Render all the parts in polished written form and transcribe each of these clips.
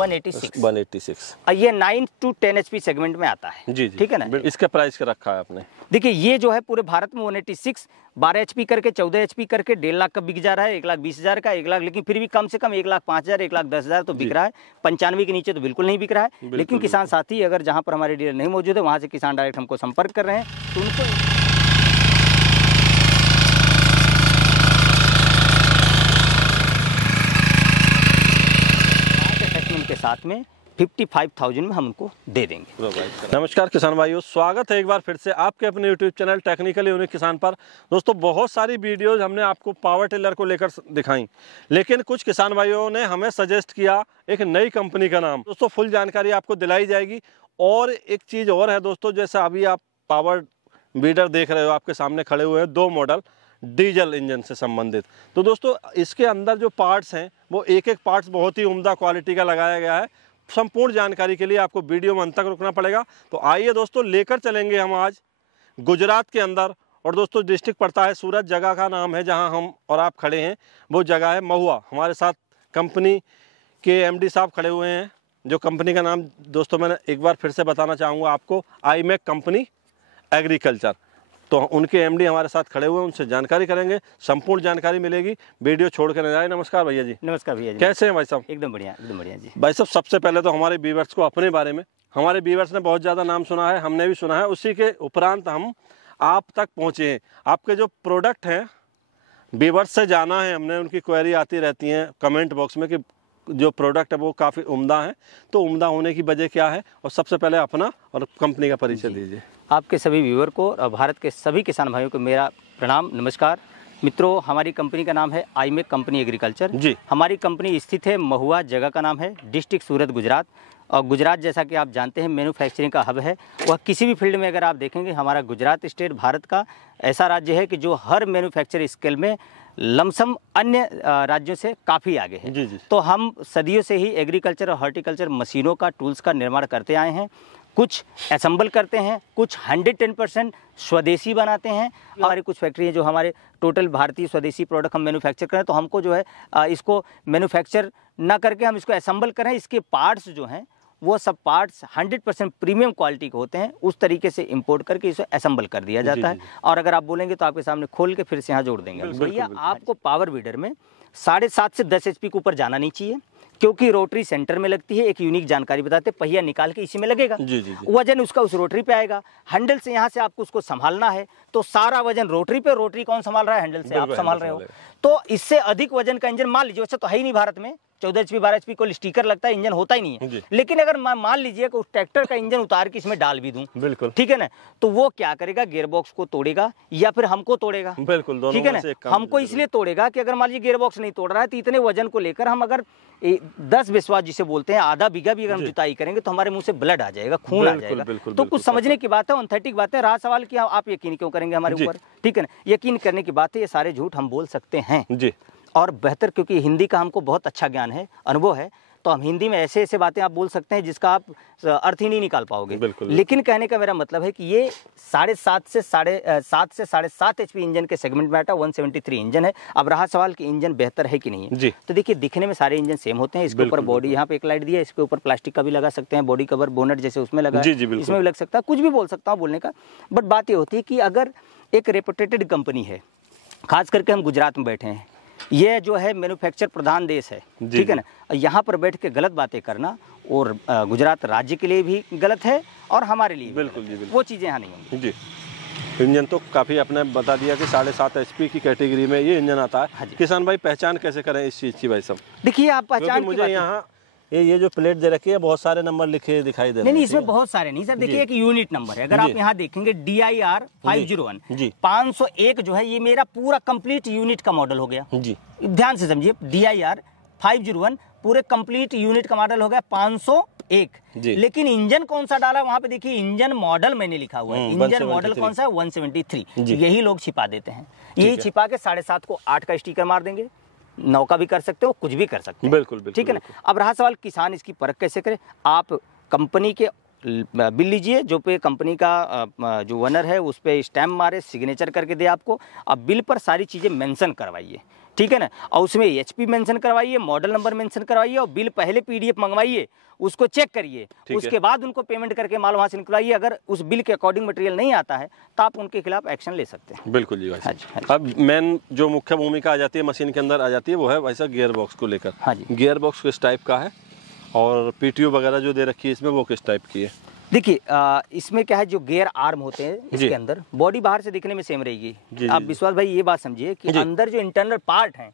186। ये 9 to 10 HP segment में आता है। जी, ठीक है ना। इसका प्राइस क्या रखा है आपने? देखिए ये जो है पूरे भारत में 186 12 HP करके 14 HP करके 1.5 लाख का बिक जा रहा है, 1,20,000 का 1 लाख, लेकिन फिर भी कम से कम 1,05,000 1,10,000 तो बिक रहा है। 95 के नीचे तो बिल्कुल नहीं बिक रहा है। लेकिन किसान साथी अगर जहाँ पर हमारे डीलर नहीं मौजूद है वहाँ से किसान डायरेक्ट हमको संपर्क कर रहे हैं तो उनको के साथ में 55,000 में हम उनको दे देंगे। नमस्कार किसान भाइयों, स्वागत है एक बार फिर से आपके अपने यूट्यूब चैनल टेक्निकली यूनिक किसान पर। दोस्तों बहुत सारी वीडियोज हमने आपको पावर टिलर को लेकर दिखाई, लेकिन कुछ किसान भाइयों ने हमें सजेस्ट किया एक नई कंपनी का नाम। दोस्तों फुल जानकारी आपको दिलाई जाएगी। और एक चीज़ और है दोस्तों, जैसे अभी आप पावर वीडर देख रहे हो, आपके सामने खड़े हुए हैं 2 मॉडल डीजल इंजन से संबंधित। तो दोस्तों इसके अंदर जो पार्ट्स हैं वो एक एक पार्ट्स बहुत ही उम्दा क्वालिटी का लगाया गया है। संपूर्ण जानकारी के लिए आपको वीडियो में अंत तक रुकना पड़ेगा। तो आइए दोस्तों लेकर चलेंगे हम आज गुजरात के अंदर। और दोस्तों डिस्ट्रिक्ट पड़ता है सूरत, जगह का नाम है जहां हम और आप खड़े हैं वो जगह है महुआ। हमारे साथ कंपनी के MD साहब खड़े हुए हैं। जो कंपनी का नाम दोस्तों मैंने एक बार फिर से बताना चाहूँगा आपको, IMEC कंपनी एग्रीकल्चर। तो उनके MD हमारे साथ खड़े हुए हैं, उनसे जानकारी करेंगे, संपूर्ण जानकारी मिलेगी। वीडियो छोड़ कर न जाए। नमस्कार भैया जी। नमस्कार भैया जी। कैसे हैं भाई साहब? एकदम बढ़िया, एकदम बढ़िया जी। भाई साहब सबसे पहले तो हमारे व्यूअर्स को अपने बारे में, हमारे व्यूअर्स ने बहुत ज़्यादा नाम सुना है, हमने भी सुना है, उसी के उपरांत हम आप तक पहुँचे हैं। आपके जो प्रोडक्ट हैं व्यूअर्स से जाना है हमने, उनकी क्वेरी आती रहती हैं कमेंट बॉक्स में कि जो प्रोडक्ट है वो काफ़ी उम्दा है। तो उम्दा होने की वजह क्या है, और सबसे पहले अपना और कंपनी का परिचय दीजिए। आपके सभी व्यूअर को और भारत के सभी किसान भाइयों को मेरा प्रणाम, नमस्कार। मित्रों हमारी कंपनी का नाम है IMEC कंपनी एग्रीकल्चर जी। हमारी कंपनी स्थित है महुआ, जगह का नाम है, डिस्ट्रिक्ट सूरत, गुजरात। और गुजरात जैसा कि आप जानते हैं मैन्युफैक्चरिंग का हब है। वह किसी भी फील्ड में अगर आप देखेंगे हमारा गुजरात स्टेट भारत का ऐसा राज्य है कि जो हर मैन्युफैक्चर स्केल में लमसम अन्य राज्यों से काफ़ी आगे है। जी। तो हम सदियों से ही एग्रीकल्चर और हॉर्टिकल्चर मशीनों का, टूल्स का निर्माण करते आए हैं। कुछ असेंबल करते हैं, कुछ 110% स्वदेशी बनाते हैं। हमारी कुछ फैक्ट्री है जो हमारे टोटल भारतीय स्वदेशी प्रोडक्ट हम मैन्युफैक्चर करें। तो हमको जो है इसको मैन्युफैक्चर ना करके हम इसको असेंबल करें। इसके पार्ट्स जो हैं वो सब पार्ट्स 100% प्रीमियम क्वालिटी के होते हैं। उस तरीके से इंपोर्ट करके इसे असेंबल कर दिया जाता है। और अगर आप बोलेंगे तो आपके सामने खोल के फिर से यहाँ जोड़ देंगे। भैया आपको पावर वीडर में 7.5 से 10 HP के ऊपर जाना नहीं चाहिए, क्योंकि रोटरी सेंटर में लगती है। एक यूनिक जानकारी बताते, पहिया निकाल के इसी में लगेगा। जी। वजन उसका उस रोटरी पे आएगा। हैंडल से यहाँ से आपको उसको संभालना है तो सारा वजन रोटरी पे। रोटरी कौन संभाल रहा है? हैंडल से आप संभाल रहे हो। तो इससे अधिक वजन का इंजन मान लीजिए, वैसे तो है ही नहीं भारत में, 14 HP 12 HP को स्टिकर लगता है, इंजन होता ही नहीं है। लेकिन अगर मान लीजिए कि उस ट्रैक्टर का इंजन उतार के इसमें डाल भी दूं, बिल्कुल ठीक है ना, तो वो क्या करेगा? गियरबॉक्स को तोड़ेगा या फिर हमको तोड़ेगा। बिल्कुल, ठीक है ना। हमको इसलिए तोड़ेगा कि अगर मान लीजिए गियरबॉक्स नहीं तोड़ रहा है तो इतने वजन को लेकर हम अगर 10 बिस्वा जिसे बोलते हैं, आधा बीघा भी अगर हम जुताई करेंगे तो हमारे मुंह से ब्लड आ जाएगा, खून आ जाएगा। तो कुछ समझने की बात है, ऑथेंटिक बात है। रहा सवाल कि आप यकीन क्यों करेंगे हमारे ऊपर? ठीक है ना। यकीन करने की बात है, ये सारे झूठ हम बोल सकते हैं जी। और बेहतर, क्योंकि हिंदी का हमको बहुत अच्छा ज्ञान है, अनुभव है, तो हम हिंदी में ऐसे ऐसे बातें आप बोल सकते हैं जिसका आप अर्थ ही नहीं निकाल पाओगे। लेकिन कहने का मेरा मतलब है कि ये 7.5 से 7.5 HP इंजन के सेगमेंट में आता, 173 इंजन है। अब रहा सवाल कि इंजन बेहतर है कि नहीं है, तो देखिए दिखने में सारे इंजन सेम होते हैं। इसके ऊपर बॉडी, यहाँ पे एक लाइट दिया है, इसके ऊपर प्लास्टिक का भी लगा सकते हैं, बॉडी कवर, बोनट जैसे उसमें लगा है, इसमें भी लग सकता है, कुछ भी बोल सकता हूँ बोलने का। बट बात ये होती है कि अगर एक रेपुटेटेड कंपनी है, खास करके हम गुजरात में बैठे हैं, ये जो है मैन्युफैक्चर प्रधान देश है, ठीक है ना, यहाँ पर बैठ के गलत बातें करना और गुजरात राज्य के लिए भी गलत है और हमारे लिए बिल्कुल जी, वो चीज़ें यहाँ नहीं होंगी जी। इंजन तो काफ़ी आपने बता दिया कि 7.5 HP की कैटेगरी में ये इंजन आता है। किसान भाई पहचान कैसे करें इस चीज़ की भाई साहब? देखिए आप पहचान, मुझे यहाँ ये जो प्लेट दे रखी है बहुत सारे नंबर लिखे दिखाई दे रहे हैं। नहीं, इसमें बहुत सारे नहीं सर, देखिए एक यूनिट नंबर है। अगर आप यहाँ देखेंगे DIR 501 501 जो है, ये मेरा पूरा कंप्लीट यूनिट का मॉडल हो गया जी। ध्यान से समझिए, DIR 501 पूरे कंप्लीट यूनिट का मॉडल हो गया 501। लेकिन इंजन कौन सा डाला वहां पे देखिए, इंजन मॉडल मैंने लिखा हुआ है। इंजन मॉडल कौन सा है? 173। यही लोग छिपा देते हैं। यही छिपा के 7.5 को 8 का स्टिकर मार देंगे। 9 का भी कर सकते हो, कुछ भी कर सकते हो। बिल्कुल, ठीक है ना। अब रहा सवाल किसान इसकी परख कैसे करे? आप कंपनी के बिल लीजिए, जो पे कंपनी का जो ओनर है उस पे स्टैम्प मारे, सिग्नेचर करके दे आपको। अब बिल पर सारी चीज़ें मेंशन करवाइए, ठीक है ना, और उसमें HP मेंशन करवाइए, मॉडल नंबर मेंशन करवाइए और बिल पहले PDF मंगवाइए, उसको चेक करिए, उसके बाद उनको पेमेंट करके माल वहाँ से निकलवाइए। अगर उस बिल के अकॉर्डिंग मटेरियल नहीं आता है तो आप उनके खिलाफ एक्शन ले सकते हैं। बिल्कुल जी भाई। अब मेन जो मुख्य भूमिका आ जाती है मशीन के अंदर आ जाती है वो है वैसा गियर बॉक्स को लेकर। हाँ जी। गियर बॉक्स किस टाइप का है और PTO वगैरह जो दे रखी है इसमें वो किस टाइप की है? देखिए इसमें क्या है, जो गियर आर्म होते हैं इसके अंदर बॉडी बाहर से दिखने में सेम रहेगी। आप विश्वास भाई ये बात समझिए कि अंदर जो इंटरनल पार्ट हैं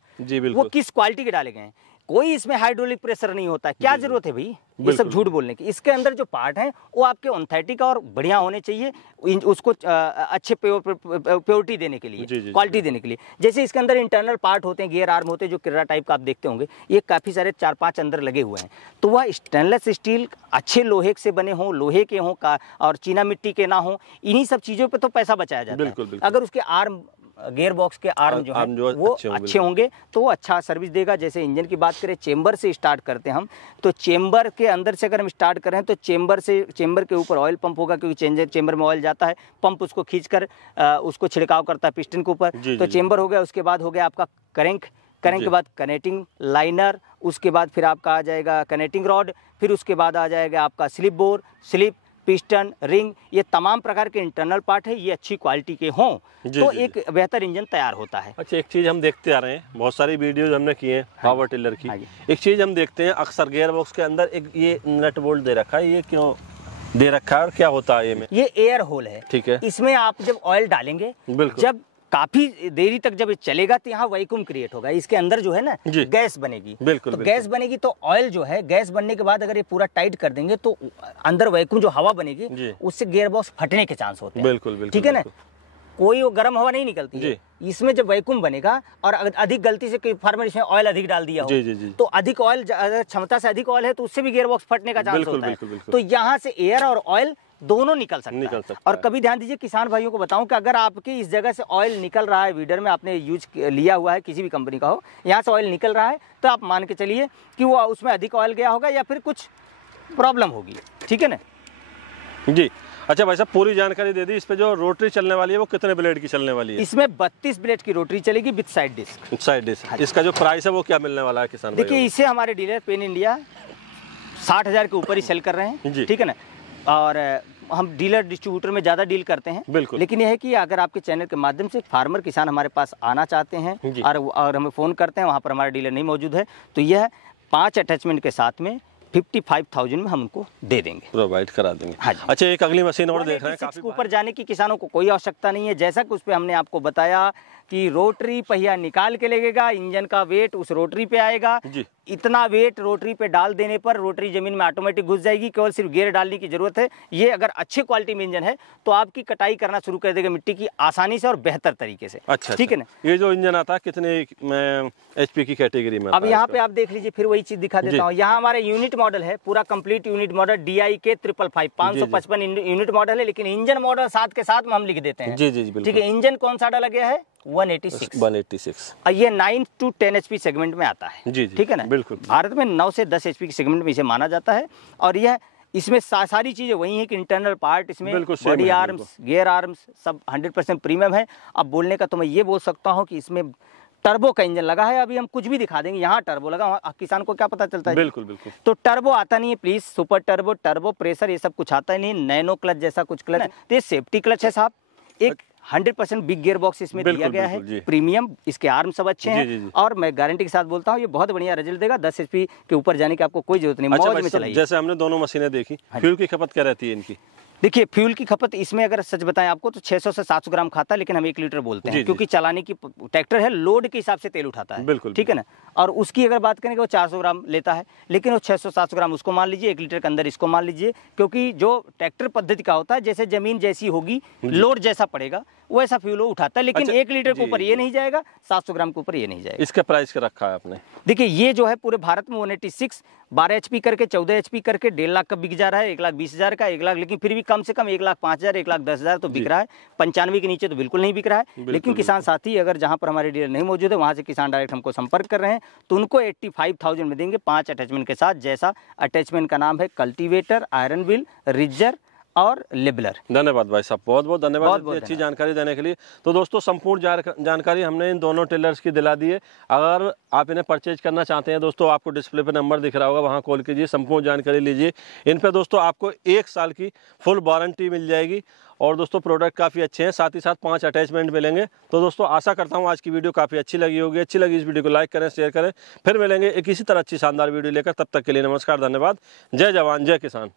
वो किस क्वालिटी के डाले गए हैं। कोई इसमें हाइड्रोलिक प्रेशर नहीं होता है। क्या जरूरत है भाई ये सब झूठ बोलने की। इसके अंदर जो पार्ट हैं वो आपके ऑथेंटिक और बढ़िया होने चाहिए, उसको अच्छे प्योरिटी देने के लिए, क्वालिटी देने के लिए। जैसे इसके अंदर इंटरनल पार्ट होते हैं, गियर आर्म होते हैं जो किर्रा टाइप का आप देखते होंगे, ये काफ़ी सारे 4-5 अंदर लगे हुए हैं। तो वह स्टेनलेस स्टील अच्छे लोहे से बने हों, लोहे के हों और चीना मिट्टी के ना हों, इन्हीं सब चीज़ों पर तो पैसा बचाया जाता है। अगर उसके आर्म, गियर बॉक्स के आर्म जो है वो अच्छे होंगे तो वो अच्छा सर्विस देगा। जैसे इंजन की बात करें, चेंबर से स्टार्ट करते हैं हम, तो चेंबर के अंदर से अगर हम स्टार्ट करें तो चेंबर के ऊपर ऑयल पंप होगा, क्योंकि चेंबर में ऑयल जाता है, पंप उसको खींचकर उसको छिड़काव करता है पिस्टन के ऊपर। तो चेंबर हो गया, उसके बाद हो गया आपका करेंक के बाद कनेक्टिंग लाइनर, उसके बाद फिर आपका आ जाएगा कनेक्टिंग रॉड, फिर उसके बाद आ जाएगा आपका slip bore, slip, piston, ring, ये तमाम प्रकार के इंटरनल पार्ट है। ये अच्छी क्वालिटी के हों तो एक बेहतर इंजन तैयार होता है। अच्छा, एक चीज़ हम देखते आ रहे हैं, बहुत सारी वीडियोज हमने की हैं पावर टिलर की। एक चीज़ हम देखते हैं अक्सर गियर बॉक्स के अंदर एक ये नट बोल्ट दे रखा है, ये क्यों दे रखा है और क्या होता है ये? ये एयर होल है। ठीक है। इसमें आप जब ऑयल डालेंगे, जब काफी देरी तक जब चलेगा तो यहाँ वैक्यूम क्रिएट होगा। इसके अंदर जो है ना गैस बनेगी। तो गैस बनेगी तो ऑयल जो है, गैस बनने के बाद अगर ये पूरा टाइट कर देंगे तो अंदर वैक्यूम जो हवा बनेगी उससे गियर बॉक्स फटने के चांस होते हैं। बिल्कुल, ठीक है ना। कोई वो गर्म हवा नहीं निकलती है। इसमें जब वैक्यूम बनेगा और अगर अधिक गलती से कोई फार्मर इसमें ऑयल अधिक डाल दिया हो तो अधिक ऑयल, अगर क्षमता से अधिक ऑयल है तो उससे भी गियर बॉक्स फटने का चांस होता है। तो यहाँ से एयर और ऑयल दोनों निकल सकता है। और कभी ध्यान दीजिए, किसान भाइयों को बताऊं कि अगर आपकी इस जगह से ऑयल निकल रहा है, वीडर में आपने यूज लिया हुआ है, किसी भी कंपनी का हो, यहाँ से ऑयल निकल रहा है तो आप मान के चलिए कि वो उसमें अधिक ऑयल गया होगा या फिर कुछ प्रॉब्लम होगी। ठीक है ना जी। अच्छा भाई साहब, पूरी जानकारी दे दी। इस पे जो रोटरी चलने वाली है वो कितने ब्लेड की चलने वाली है? इसमें 32 ब्लेड की रोटरी चलेगी with side disc. Side disc. इसका जो प्राइस है वो क्या मिलने वाला है किसान? देखिए, इसे हमारे डीलर पेन इंडिया 60,000 के ऊपर ही सेल कर रहे हैं। ठीक है ना। और हम डीलर डिस्ट्रीब्यूटर में ज़्यादा डील करते हैं। बिल्कुल। लेकिन यह है कि अगर आपके चैनल के माध्यम से फार्मर किसान हमारे पास आना चाहते हैं और हमें फ़ोन करते हैं, वहाँ पर हमारा डीलर नहीं मौजूद है, तो यह 5 अटैचमेंट के साथ में 55,000 में हम उनको दे देंगे, प्रोवाइड करा देंगे। हाँ। अच्छा, एक अगली मशीन और देख रहे हैं। काफी ऊपर जाने की किसानों को कोई आवश्यकता नहीं है। जैसा कि उस पर हमने आपको बताया कि रोटरी पहिया निकाल के लगेगा, इंजन का वेट उस रोटरी पे आएगा। इतना वेट रोटरी पे डाल देने पर रोटरी जमीन में ऑटोमेटिक घुस जाएगी। केवल सिर्फ गियर डालने की जरूरत है। ये अगर अच्छे क्वालिटी में इंजन है तो आपकी कटाई करना शुरू कर देगा मिट्टी की आसानी से और बेहतर तरीके से। अच्छा, ठीक है ना। ये जो इंजन आता है कितने HP की कैटेगरी में? अब यहाँ पे आप देख लीजिए, फिर वही चीज दिखा देता हूँ। यहाँ हमारे यूनिट मॉडल है, पूरा complete unit model DIK 555 555 unit model है, लेकिन इंजन मॉडल साथ के साथ में हम लिख देते हैं। ठीक है। इंजन कौन सा डाला गया है? 186। ये 9 to 10 HP सेगमेंट में आता है। ठीक है ना। बिल्कुल। भारत में 9 से 10 HP के सेगमेंट में इसे माना जाता है। और यह इसमें सारी चीजें वही है कि इंटरनल पार्ट इसमें बॉडी आर्म्स, गियर आर्म्स सब 100% प्रीमियम है। अब बोलने का तो मैं ये बोल सकता हूँ कि इसमें टर्बो का इंजन लगा है। अभी हम कुछ भी दिखा देंगे, यहाँ टर्बो लगा, किसान को क्या पता चलता है? बिल्कुल। तो टर्बो आता नहीं है please. Super turbo, turbo pressure, ये सब कुछ आता ही नहीं। नैनो क्लच जैसा कुछ क्लच है, तो ये सेफ्टी क्लच है साहब। एक 100% बिग गियर बॉक्स इसमें दिया गया है, प्रीमियम। इसके आर्म सब अच्छे हैं और मैं गारंटी के साथ बोलता हूँ ये बहुत बढ़िया रिजल्ट देगा। 10 HP के ऊपर जाने की आपको कोई जरूरत नहीं। मौज में चलाइए। जैसे हमने दोनों मशीनें देखी, फ्यूल की खपत क्या रहती है इनकी? देखिए, फ्यूल की खपत इसमें अगर सच बताएं आपको तो 600 से 700 ग्राम खाता है, लेकिन हम 1 लीटर बोलते हैं क्योंकि चलाने की ट्रैक्टर है, लोड के हिसाब से तेल उठाता है। बिल्कुल। ठीक है ना। और उसकी अगर बात करें वो 400 ग्राम लेता है, लेकिन वो 600-700 ग्राम उसको मान लीजिए, 1 लीटर के अंदर इसको मान लीजिए। क्योंकि जो ट्रैक्टर पद्धति का होता है, जैसे जमीन जैसी होगी, लोड जैसा पड़ेगा वैसा फ्यूल उठाता है, लेकिन 1 लीटर के ऊपर ये नहीं जाएगा, 700 ग्राम के ऊपर ये नहीं जाएगा। इसका प्राइस क्या रखा है आपने? देखिए, ये जो है पूरे भारत में 186 12 HP करके 14 HP करके 1.5 लाख का बिक जा रहा है। 1,20,000 का 1 लाख, लेकिन फिर भी कम से कम 1,05,000 1,10,000 तो बिक रहा है। 95 के नीचे तो बिल्कुल नहीं बिक रहा है। लेकिन किसान साथी अगर जहां पर हमारे डीलर नहीं मौजूद है, वहां से किसान डायरेक्ट हमको संपर्क कर रहे हैं तो उनको 85,000 में देंगे, 5 अटैचमेंट के साथ। जैसा अटैचमेंट का नाम है कल्टीवेटर, आयरन व्हील, रिजर और लेबलर। धन्यवाद भाई साहब, बहुत बहुत धन्यवाद इतनी अच्छी जानकारी देने के लिए। तो दोस्तों संपूर्ण जानकारी हमने इन दोनों टिलर्स की दिला दी है। अगर आप इन्हें परचेज करना चाहते हैं दोस्तों, आपको डिस्प्ले पे नंबर दिख रहा होगा, वहाँ कॉल कीजिए, संपूर्ण जानकारी लीजिए। इन पे दोस्तों आपको 1 साल की फुल वारंटी मिल जाएगी और दोस्तों प्रोडक्ट काफ़ी अच्छे हैं, साथ ही साथ 5 अटैचमेंट मिलेंगे। तो दोस्तों आशा करता हूँ आज की वीडियो काफ़ी अच्छी लगी होगी। अच्छी लगी इस वीडियो को लाइक करें, शेयर करें। फिर मिलेंगे एक इसी तरह अच्छी शानदार वीडियो लेकर। तब तक के लिए नमस्कार, धन्यवाद। जय जवान जय किसान।